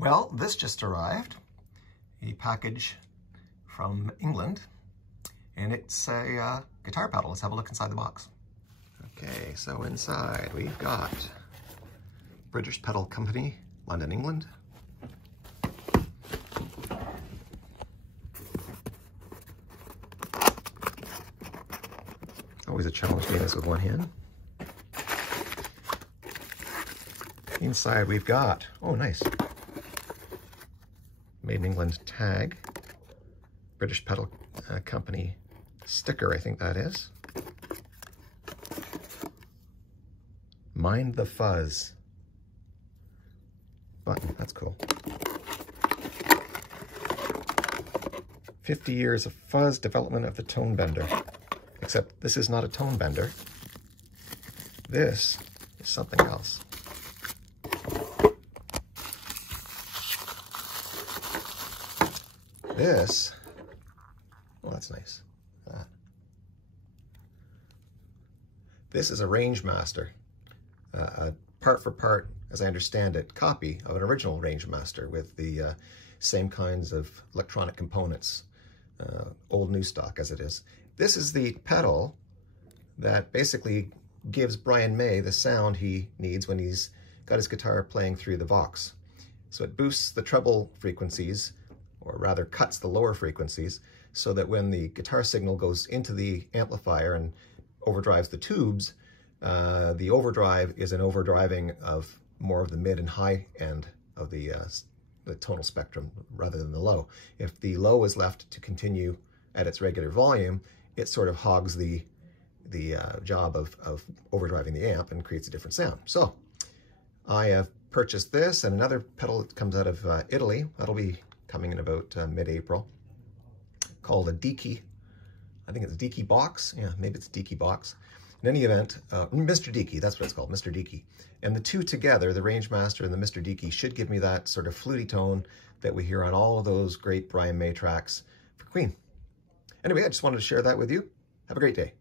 Well, this just arrived, a package from England, and it's a guitar pedal. Let's have a look inside the box. Okay, so inside we've got British Pedal Company, London, England. Always a challenge doing this with one hand. Inside we've got, oh nice, Made in England tag, British Pedal Company sticker, I think that is. Mind the Fuzz button, that's cool. 50 years of fuzz development of the tone bender. Except this is not a tone bender. This is something else. This, well, that's nice. This is a Rangemaster, a part for part, as I understand it, copy of an original Rangemaster with the same kinds of electronic components, old new stock as it is. This is the pedal that basically gives Brian May the sound he needs when he's got his guitar playing through the Vox. So it boosts the treble frequencies, or rather cuts the lower frequencies, so that when the guitar signal goes into the amplifier and overdrives the tubes, the overdrive is an overdriving of more of the mid and high end of the tonal spectrum rather than the low. If the low is left to continue at its regular volume, it sort of hogs the job of overdriving the amp and creates a different sound. So I have purchased this and another pedal that comes out of Italy. That'll be coming in about mid-April, called a Deaky. I think it's a Deaky box. Yeah, maybe it's a Deaky box. In any event, Mr. Deaky, that's what it's called, Mr. Deaky. And the two together, the Rangemaster and the Mr. Deaky, should give me that sort of fluty tone that we hear on all of those great Brian May tracks for Queen. Anyway, I just wanted to share that with you. Have a great day.